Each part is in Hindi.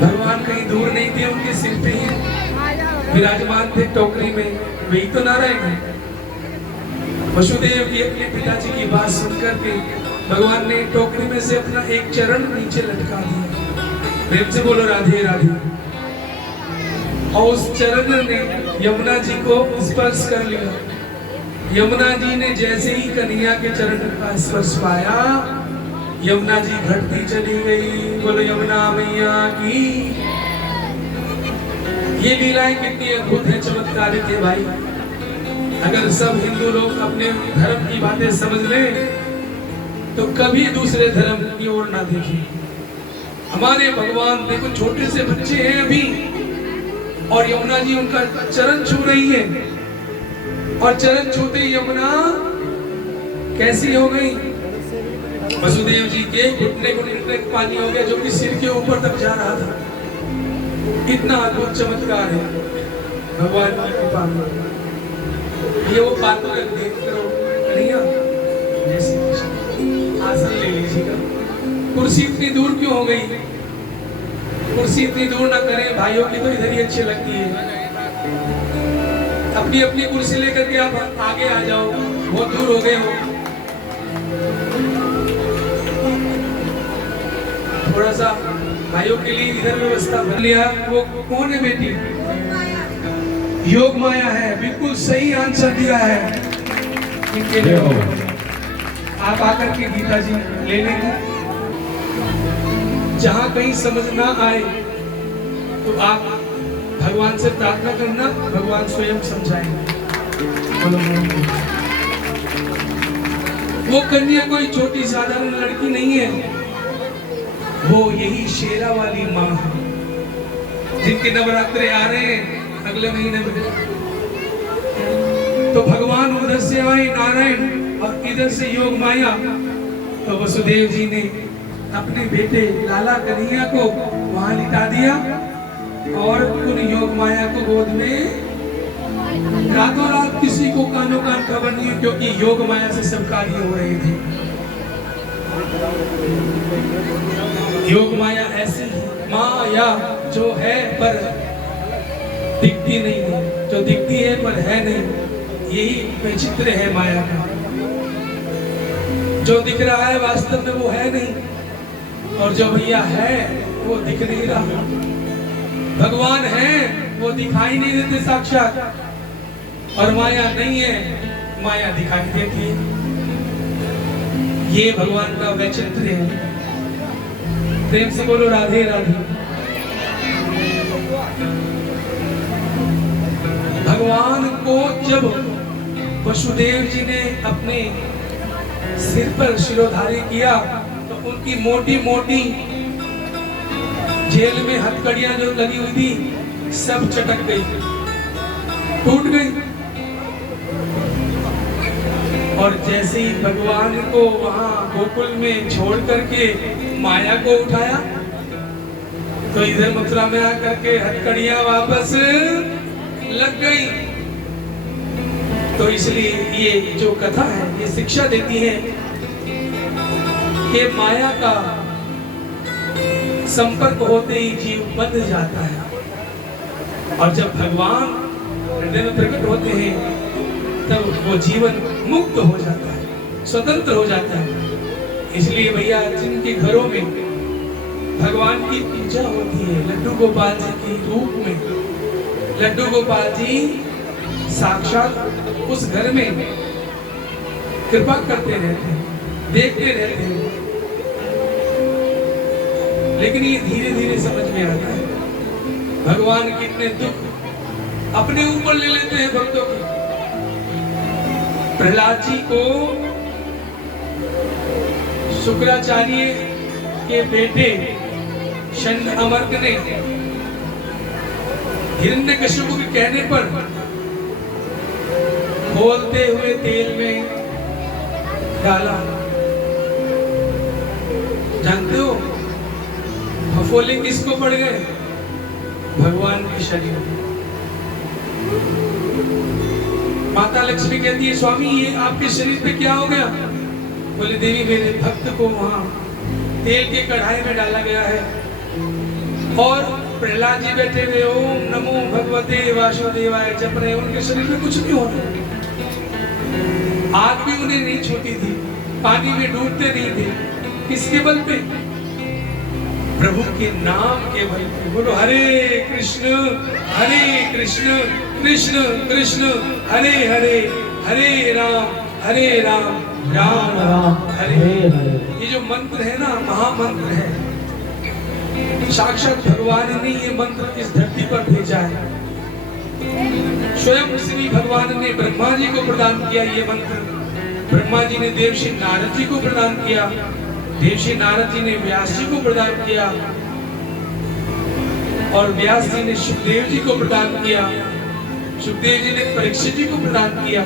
भगवान कहीं दूर नहीं थे, उनके सिर पे ही विराजमान थे टोकरी में, वही तो नारायण है। वसुदेव की अपने पिताजी की बात सुनकर के भगवान ने टोकरी में से अपना एक चरण नीचे लटका दिया। प्रेम से बोलो राधे राधे। और उस चरण ने यमुना जी को स्पर्श कर लिया। यमुना जी ने जैसे ही कन्हैया के चरण का स्पर्श पाया, यमुना जी घटती चली गई। बोलो यमुना मैया की। ये लीलाएं कितनी अद्भुत है, चमत्कारिक है भाई। अगर सब हिंदू लोग अपने धर्म की बातें समझ लें तो कभी दूसरे धर्म की ओर ना देखें। हमारे भगवान देखो, छोटे से बच्चे हैं अभी, और यमुना जी उनका चरण छू रही है, और चरण छूते ही यमुना कैसी हो गई? वसुदेव जी के घुटने घुटने पानी हो गया, जो कि सिर के ऊपर तक जा रहा था। इतना अद्भुत चमत्कार है भगवान की कृपा। ये वो बातों देख करो कन्हैया, आसन ले लीजिएगा। कुर्सी इतनी दूर क्यों हो गई? कुर्सी इतनी दूर ना करें, भाइयों की तो इधर ही अच्छी लगती है। अपनी अपनी कुर्सी लेकर के आप आगे आ जाओ, बहुत दूर हो गए हो। थोड़ा सा भाइयों के लिए इधर व्यवस्था कर लिया। वो कौन है बेटी? योग माया है, बिल्कुल सही आंसर दिया है। इनके लिए आप आकर के गीता जी ले लेंगे। जहां कहीं समझ ना आए तो आप भगवान से प्रार्थना करना, भगवान स्वयं समझाएंगे। वो कन्या कोई छोटी साधारण लड़की नहीं है, वो यही शेरा वाली माँ है, जिनके नवरात्रे आ रहे हैं अगले महीने में। तो भगवान उधर से आए नारायण, और इधर से योग माया। तो वसुदेव जी ने अपने बेटे लाला कन्हैया को वहां लिटा दिया, और उन योग माया को गोद में रातों रात किसी को कानों कान खबर नहीं, क्योंकि योग माया से सब कार्य हो रहे थे। योग माया ऐसी माया जो है पर दिखती नहीं है, जो दिखती है पर है नहीं। यही वैचित्र है माया का। जो दिख रहा है वास्तव में वो है नहीं, और जो भैया है वो दिख नहीं रहा। भगवान है वो दिखाई नहीं देते साक्षात, और माया नहीं है, माया दिखाई देती है। ये भगवान का वैचित्र है। प्रेम से बोलो राधे राधे। भगवान को जब वसुदेव जी ने अपने सिर पर शिरोधारी किया तो उनकी मोटी मोटी जेल में हथकड़ियां जो लगी हुई थी सब चटक गई, टूट गई। और जैसे ही भगवान को वहां गोकुल में छोड़ करके माया को उठाया तो इधर मथुरा में आकर के हथकड़ियां वापस लग गई। तो इसलिए ये जो कथा है ये शिक्षा देती है कि माया का संपर्क होते ही जीव बंध जाता है, और जब भगवान हृदय में प्रकट होते हैं तब वो जीवन मुक्त हो जाता है, स्वतंत्र हो जाता है। इसलिए भैया जिनके घरों में भगवान की पूजा होती है लड्डू गोपाल जी के रूप में, लड्डू गोपाल जी साक्षात उस घर में कृपा करते रहते हैं, देखते रहते हैं। लेकिन ये धीरे धीरे समझ में आता है भगवान कितने दुख अपने ऊपर ले लेते हैं भक्तों के। प्रहलाद जी को शुक्राचार्य के बेटे शंड अमर्क ने हिरण्यकशिपु के कहने पर खोलते हुए तेल में डाला। जानते हो फफोले किसको पड़ गए? भगवान के शरीर में। माता लक्ष्मी कहती है स्वामी ये आपके शरीर पे क्या हो गया? बोले देवी मेरे भक्त को वहां तेल के कढ़ाई में डाला गया है, और प्रहलाद जी बैठे हुए ओम नमो भगवते वासुदेवाय जप रहे, उनके शरीर में कुछ नहीं होता, आग भी उन्हें नहीं छूती थी, पानी में डूबते नहीं थे। किसके बल पे? प्रभु के नाम के बल पे। बोलो हरे कृष्ण कृष्ण कृष्ण हरे हरे, हरे राम राम राम हरे हरे। ये जो मंत्र है ना, महामंत्र है। साक्षात भगवान ने ये मंत्र इस धरती पर भेजा है। स्वयं श्री भगवान ने ब्रह्मा जी को प्रदान किया ये मंत्र। ब्रह्मा जी ने देवश्री नारद जी को प्रदान किया, देवश्री नारद जी ने व्यास जी को प्रदान किया, और व्यास जी ने सुखदेव जी को प्रदान किया, सुखदेव जी ने परीक्षित जी को प्रदान किया,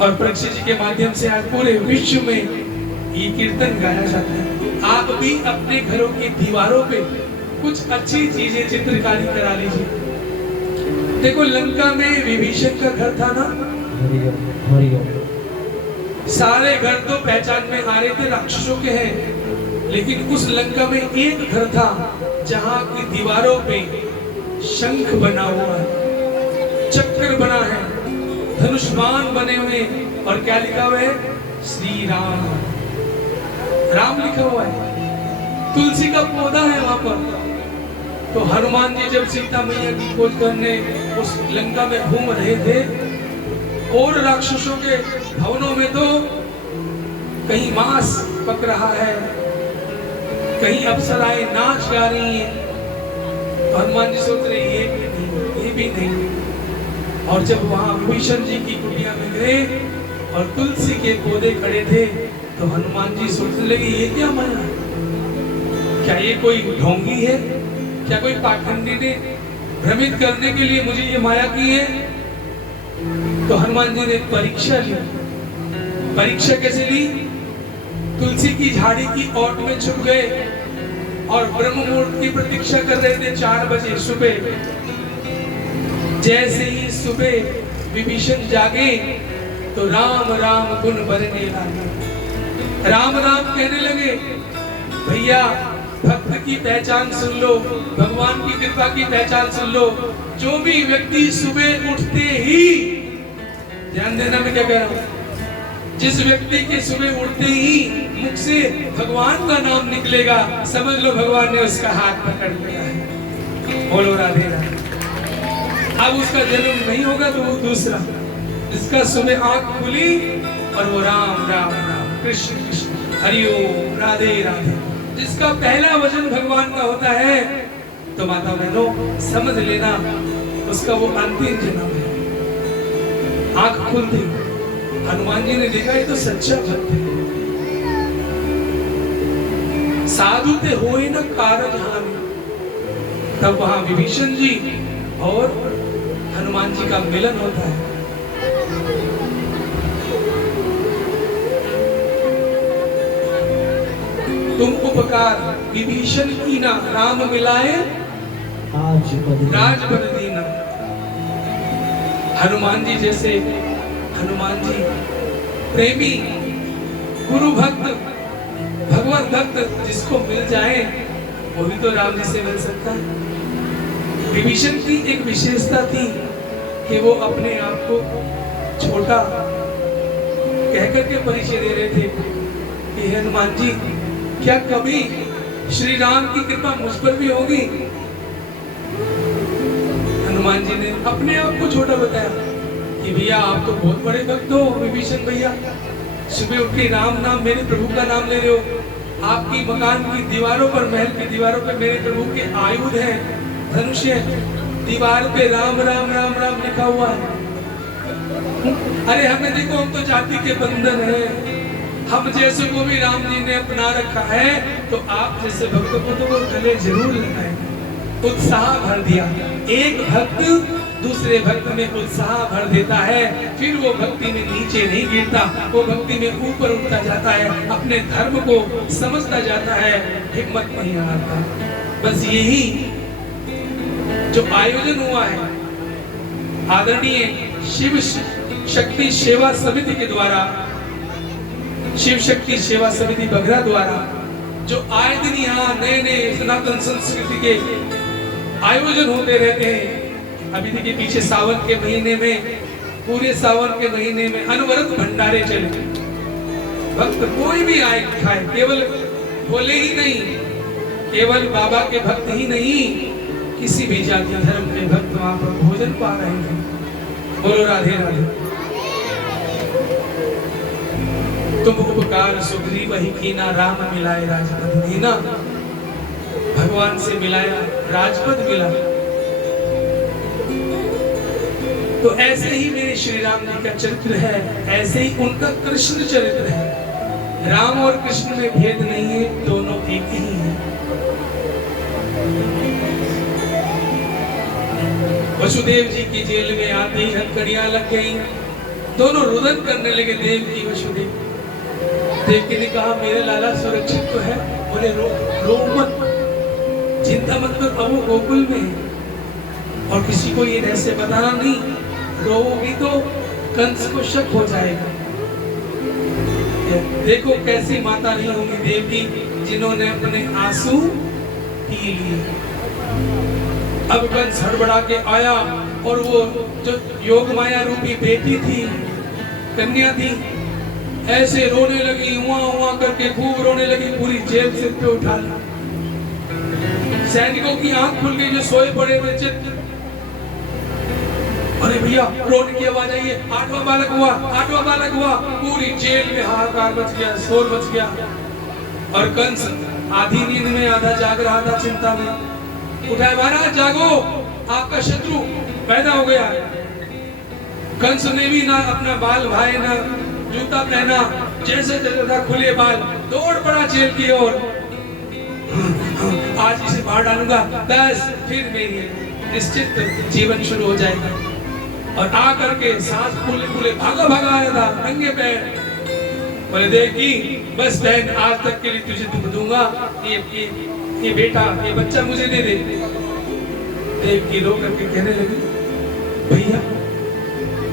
और परीक्षित जी के माध्यम से आज पूरे विश्व में ये कीर्तन गाया जाता है। आप भी अपने घरों की दीवारों पे कुछ अच्छी चीजें चित्रकारी करा लीजिए। देखो लंका में विभीषण का घर था ना, सारे घर तो पहचान में आ रहे थे राक्षसों के हैं, लेकिन उस लंका में एक घर था जहां की दीवारों पे शंख बना हुआ है, चक्र बना है, धनुष्मान बने हुए, और क्या लिखा हुआ है? श्री राम, राम लिखा हुआ है। तुलसी का पौधा है वहां पर। तो हनुमान जी जब सीता मैया की खोज करने उस लंका में घूम रहे थे, और राक्षसों के भवनों में तो कहीं मांस पक रहा है, कहीं अप्सराएं नाच गा रही हैं, तो हनुमान जी सोच रहे ये भी नहीं। और जब वहां विभीषण जी की कुटिया में गए और तुलसी के पौधे खड़े थे, तो हनुमान जी सोचने लगे ये क्या माया, क्या ये कोई ढोंगी है, क्या कोई पाखंडी ने भ्रमित करने के लिए मुझे ये माया की है? तो हनुमान जी ने परीक्षा ली। परीक्षा कैसे ली? तुलसी की झाड़ी की ओट में छुप गए और ब्रह्म मुहूर्त की प्रतीक्षा कर रहे थे 4 बजे सुबह। जैसे ही सुबह विभीषण जागे तो राम राम गुण बरने लगे, राम राम कहने लगे। भैया भक्त की पहचान सुन लो, भगवान की कृपा की पहचान सुन लो। जो भी व्यक्ति सुबह उठते ही, ध्यान देना मैं क्या कह रहा हूं, जिस व्यक्ति के सुबह उठते ही मुख से भगवान का नाम निकलेगा, समझ लो भगवान ने उसका हाथ पकड़ लिया है। बोलो राधे राधे। अब उसका जन्म नहीं होगा तो वो दूसरा, जिसका सुबह आंख खुली और वो राम राम राम कृष्ण कृष्ण हरि ओम राधे राधे, जिसका पहला वचन भगवान का होता है, तो माता बहनों समझ लेना उसका वो अंतिम जन्म है। आंख खुलती हनुमान जी ने देखा ये तो सच्चा भक्त है। साधु ते होए न कारज हानि। तब वहां विभीषण जी और हनुमान जी का मिलन होता है। तुम उपकार विभीषण की ना, राम मिलाए राजपद दीना। हनुमान जी जैसे, हनुमान जी प्रेमी गुरु भक्त भगवत भक्त जिसको मिल जाए वो भी तो राम जी से मिल सकता है। विभीषण की एक विशेषता थी कि वो अपने आप को छोटा कहकर के परिचय दे रहे थे कि हनुमान जी क्या कभी श्री राम की कृपा मुझ पर भी होगी? हनुमान जी ने अपने आप को छोटा बताया कि भैया आप तो बहुत बड़े भक्त हो विभीषण भैया, सुबह उठ के राम नाम, मेरे प्रभु का नाम ले रहे हो। आपकी मकान की दीवारों पर, महल की दीवारों पर मेरे प्रभु के आयुध हैं, धनुष है, दीवार पे राम राम राम राम लिखा हुआ है। अरे हमें देखो, हम तो जाति के बंधन है, हम जैसे को भी राम जी ने अपना रखा है, तो आप जैसे भक्तों को तो वो गले जरूर लगाएंगे। उत्साह भर दिया। एक भक्त दूसरे भक्त में उत्साह भर देता है, फिर वो भक्ति में नीचे नहीं गिरता, वो भक्ति में ऊपर उठता जाता है, अपने धर्म को समझता जाता है, हिम्मत नहीं हारता। बस यही जो आयोजन हुआ है आदरणीय शिव शक्ति सेवा समिति के द्वारा, शिव शक्ति सेवा समिति बघरा द्वारा जो आए दिन यहाँ नए नए सनातन संस्कृति के आयोजन होते रहते हैं। अभी देखिए पीछे सावन के महीने में, पूरे सावन के महीने में अनवरत भंडारे चले। भक्त कोई भी आए खाए, केवल भोले ही नहीं, केवल बाबा के भक्त ही नहीं, किसी भी जाति धर्म के भक्त वहां पर भोजन पा रहे हैं। बोलो राधे राधे। तुम उपकार सुग्रीव ही कीना, राम मिलाए राजपद दीना। भगवान से मिलाया, राजपद मिला। तो ऐसे ही मेरे श्री राम जी का चरित्र है, ऐसे ही उनका कृष्ण चरित्र है। राम और कृष्ण में भेद नहीं है, दोनों एक ही हैं। वसुदेव जी की जेल में आते ही हथकड़ियां लग गई, दोनों रुदन करने लगे। देव की वसुदेव, देवकी ने कहा मेरे लाला सुरक्षित तो है। बोले रो मत, चिंता मत कर, अब वो गोकुल में है और किसी को ये रहस्य बताना नहीं। रोगी तो कंस को शक हो जाएगा। देखो कैसी माता नहीं होंगी देवकी, जिन्होंने अपने आंसू पी लिए। अब कंस हड़बड़ा के आया और वो जो योग माया रूपी बेटी थी, कन्या थी, ऐसे रोने लगी, हुआ करके खूब रोने लगी, पूरी जेल सिर पे उठा ली। सैनिकों की आंख खुल गई जो सोए पड़े हुए चित्त। अरे भैया रोने की आवाज आई है, 8वां बालक हुआ, 8वां बालक हुआ। पूरी जेल में हाहाकार मच गया, शोर मच गया। और कंस आधी नींद में आधा जाग रहा था, चिंता में। उठाए, महाराज जागो, आपका शत्रु पैदा हो गया। कंस ने भी ना अपना बाल भाई ना जूता पहना, जैसे जैसे था खुले बाल, दौड़ पड़ा जेल की ओर। आज इसे बाहर डालूंगा, बस फिर मेरी निश्चित जीवन शुरू हो जाएगा। और आ करके सांस फूले फूले भागा भागा आया था, नंगे पैर। बोले देखी, बस बहन, आज तक के लिए तुझे दुख दूंगा, ये बेटा, ये बच्चा मुझे दे दे। देवकी रो करके कहने लगी, भैया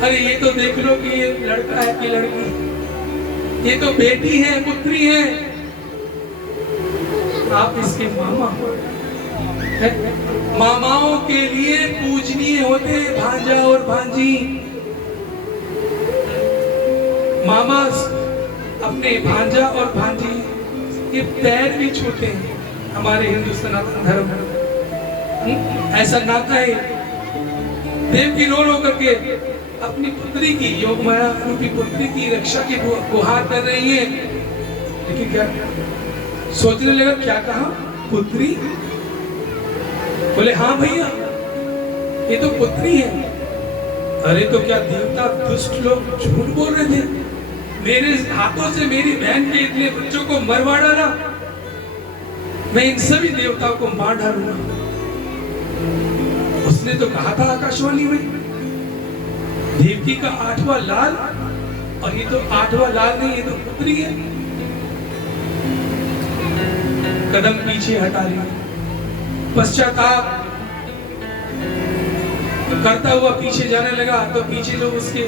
अरे ये तो देख लो कि ये लड़का है कि लड़की, ये तो बेटी है, पुत्री है, आप इसके मामा है। मामाओं के लिए पूजनीय होते भांजा और भांजी। मामा अपने भांजा और भांजी के पैर भी छूते हैं हमारे हिंदू सनातन धर्म में। ऐसा नाता है। देवकी रो रो करके अपनी पुत्री की, योगमाया रूपी पुत्री की रक्षा की गुहार कर रही है। लेकिन क्या सोचने लगा, क्या कहा पुत्री? बोले हाँ भैया, ये तो पुत्री है। अरे तो क्या देवता दुष्ट लोग झूठ बोल रहे थे? मेरे हाथों से मेरी बहन के इतने बच्चों को मरवा डाला, मैं इन सभी देवताओं को मार डालूंगा। उसने तो कहा था आकाशवाणी में, देवकी का 8वां लाल, और ये तो 8वां लाल नहीं, ये तो पुत्री है। कदम पीछे हटा लिया, पश्चाताप करता हुआ पीछे जाने लगा। तो पीछे जो उसके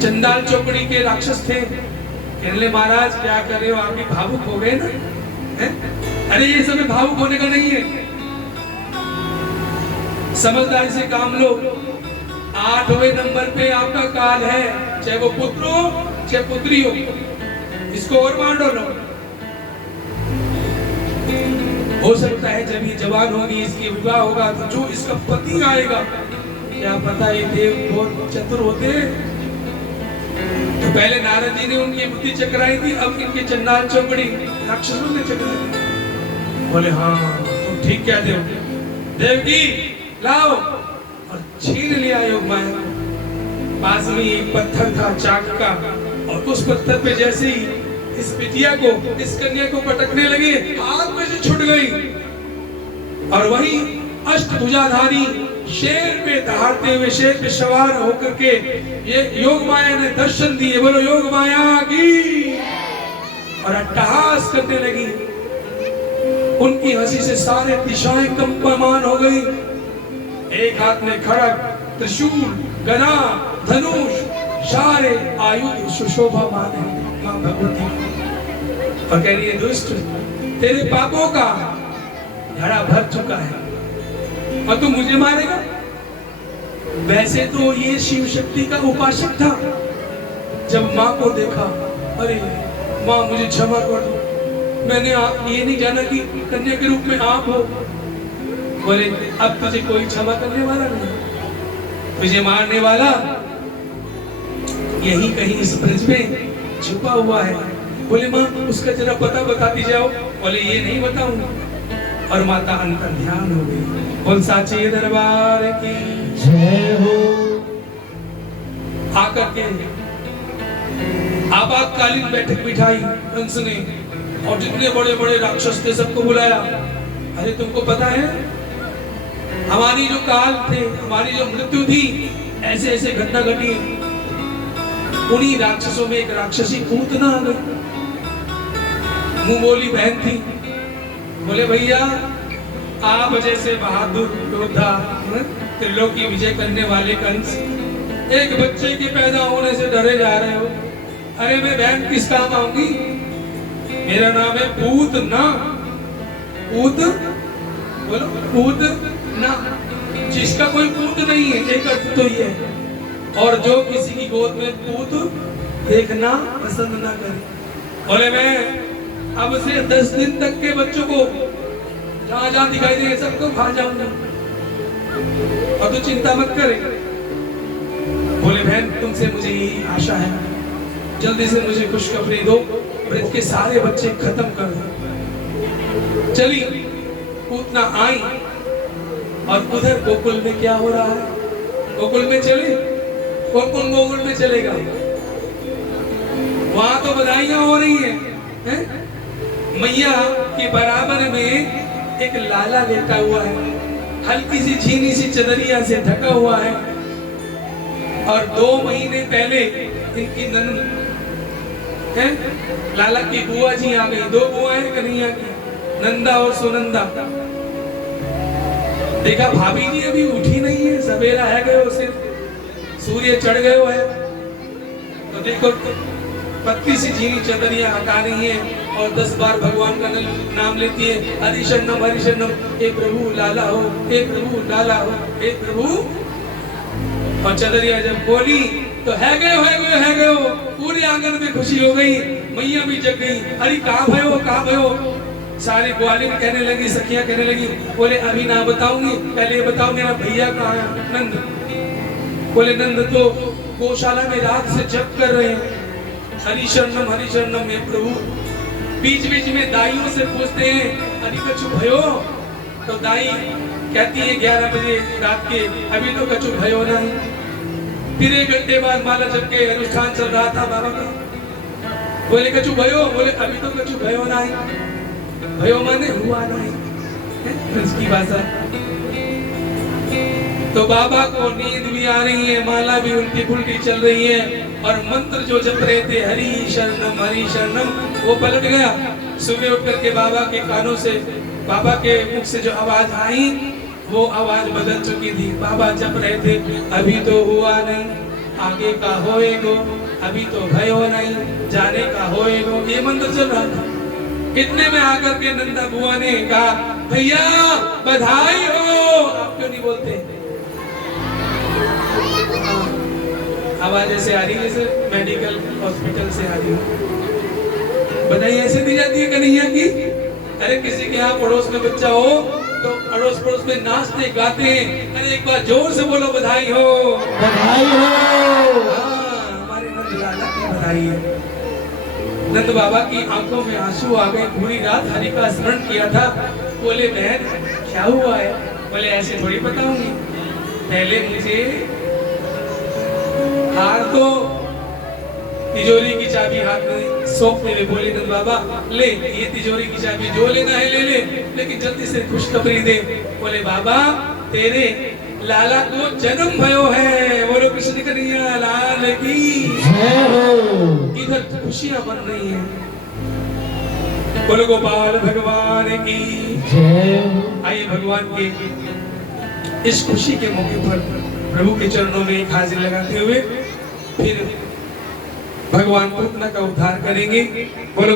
चंडाल चौकड़ी के राक्षस थे, कहने लगे महाराज क्या कर रहे हो, आप भी भावुक हो गए ना? है? अरे ये सब भावुक होने का नहीं है, समझदारी से काम लो। 8वें नंबर पे आपका काल है, चाहे वो पुत्र हो चाहे पुत्री हो, इसको और मार डालो। हो सकता है जब ये जवान होगी, इसकी विवाह होगा, तो जो इसका पति आएगा, क्या पता ये देव बहुत चतुर होते। तो पहले नारद जी ने उनकी बुद्धि चकराई थी, अब इनके चंडाल चौकड़ी राक्षसों ने चकराई। बोले हाँ तुम ठीक कहते हो, देवकी लाओ, और छीन लिया योगमाया। पास में एक पत्थर था चाक का, और उस पत्थर पे जैसे ही इस बिटिया को, इस कन्या को पटकने लगे, हाथ में से छूट गई। और वही अष्टभुजाधारी शेर पे दहाड़ते हुए, शेर पे सवार होकर के ये योगमाया ने दर्शन दिए। बोलो योगमाया की। और अट्टहास करने लगी। उनकी हंसी से सारे दिशाएं कंपमान हो गई। एक हाथ में खड़ग, त्रिशूल, गदा, धनुष, सारे आयुध सुशोभा माने मां भगवती। और कह रही है दुष्ट, तेरे पापों का घड़ा भर चुका है और तू मुझे मारेगा। वैसे तो ये शिव शक्ति का उपासक था। जब माँ को देखा, अरे माँ मुझे क्षमा कर दो, मैंने ये नहीं जाना कि कन्या के रूप में आप हो। बोले अब तुझे कोई क्षमा करने वाला नहीं, तुझे मारने वाला यही कहीं इस ब्रज में छुपा हुआ है। बोले माँ उसका जरा पता बताती जाओ। बोले ये नहीं बताऊंगा। और माता अंतर ध्यान हो गई। बोल साचे दरबार की जय हो। आकर के आपातकालीन बैठक बिठाई कंस ने और जितने बड़े बड़े राक्षस थे सबको बुलाया। अरे तुमको पता है हमारी जो काल थे, हमारी जो मृत्यु थी, ऐसे ऐसे घटना घटी। उन्हीं राक्षसों में एक राक्षसी पूतना आ गई, मुंह बोली बहन थी। बोले भैया आप जैसे बहादुर योद्धा, त्रिलोकी विजय करने वाले कंस, एक बच्चे के पैदा होने से डरे जा रहे हो। अरे मैं बहन किस काम आऊंगी? मेरा नाम है पूतना। पूत बोलो, पूतना। जिसका कोई पूत नहीं है, एक अर्थ तो ये है। और जो किसी की गोद में पूत देखना पसंद ना करे। बोले मैं अब से 10 दिन तक के बच्चों को जहां जहां दिखाई दे सबको खा जाऊंगा और तू चिंता मत करे। बोले बहन तुमसे मुझे यही आशा है, जल्दी से मुझे खुशखबरी दो, ब्रज के सारे बच्चे खत्म कर दो। चली पूतना आई और उधर गोकुल में क्या हो रहा है? गोकुल में चले, कौन कौन गोकुल में चलेगा? वहां तो बधाइयां हो रही हैं। मैया के बराबर में एक लाला लेटा हुआ है, हल्की सी झीनी सी चदरिया से ढका हुआ है। और 2 महीने पहले इनकी नंद है, लाला की बुआ जी आ गई। 2 बुआएं हैं कन्हैया की, नंदा और सुनंदा। देखा भाभी जी अभी उठी नहीं है, सवेरा है गए उसे, सूर्य चढ़ गए है। तो देखो पतली सी झीनी चदरिया हटा रही है और 10 बार भगवान का नाम लेती है, हरिशरणम हरिशरणम, हे प्रभु लाला हो, हे प्रभु लाला हो, हे प्रभु। और चदरिया जब बोली तो है गए हो। पूरे आंगन में खुशी हो गई, मैया भी जग गई। अरे कहाँ भयो? सारी ग्वालिन कहने लगी, सखियां कहने लगी। बोले अभी ना बताऊंगी, पहले बताओ मेरा भैया कहाँ है? नंद। बोले नंद तो गौशाला में रात से जप कर रहे हैं, हरिशरणम हरिशरणम, हे प्रभु। बीच बीच में दाइयों से पूछते हैं अरे कछु भयो? तो दाई कहती है 11 बजे रात के, अभी तो कछु भयो नहीं। फिर 1 घंटे बाद माला जप के अनुष्ठान चल रहा था बाबा का। बोले कछु भयो? बोले अभी तो कछु भयो नहीं। भयो माने हुआ नहीं, इसकी भाषा। तो बाबा को नींद भी आ रही है, माला भी उल्टी पुल्टी चल रही है और मंत्र जो जप रहे थे हरि शरणम, वो पलट गया। सुबह उठ करके बाबा के कानों से, बाबा के मुख से जो आवाज आई वो आवाज बदल चुकी थी। बाबा जप रहे थे अभी तो हुआ नहीं, आगे का होएगो, अभी तो भयो नहीं, जाने का होएगो, ये मंत्र चल रहा था। इतने में आकर के नंदा बुआ ने कहा भैया बधाई हो। आप क्यों नहीं बोलते? आवाज ऐसे आ रही है जैसे मेडिकल हॉस्पिटल से आ रही है। बधाई ऐसे दी जाती है कन्हैया की। अरे किसी के यहाँ पड़ोस में बच्चा हो तो अड़ोस पड़ोस में नाचते गाते हैं, अरे एक बार जोर से बोलो बधाई हो, बधाई हो। हमारे नंद लाला की बधाई है। नंद बाबा की आंखों में आंसू आ गए, पूरी रात हरि का स्मरण किया था। बोले बहन क्या हुआ है? बोले ऐसे थोड़ी बताऊंगी, पहले मुझे हार तो तिजोरी की चाबी हाथ में सौंपते हुए बोले नंद बाबा ले ये तिजोरी की चाबी, जो लेना है ले ले, लेकिन जल्दी से खुशखबरी दे। बोले बाबा तेरे लाला को जन्म भयो है। बोलो कृष्ण कन्हैया लाल की जय हो। इधर खुशियां बन रही हैं। बोलो गोपाल भगवान की जय हो। आइए भगवान के इस खुशी के मौके पर प्रभु के चरणों में एक हाजिर लगाते हुए फिर भगवान पूतना का उद्धार करेंगे। बोलो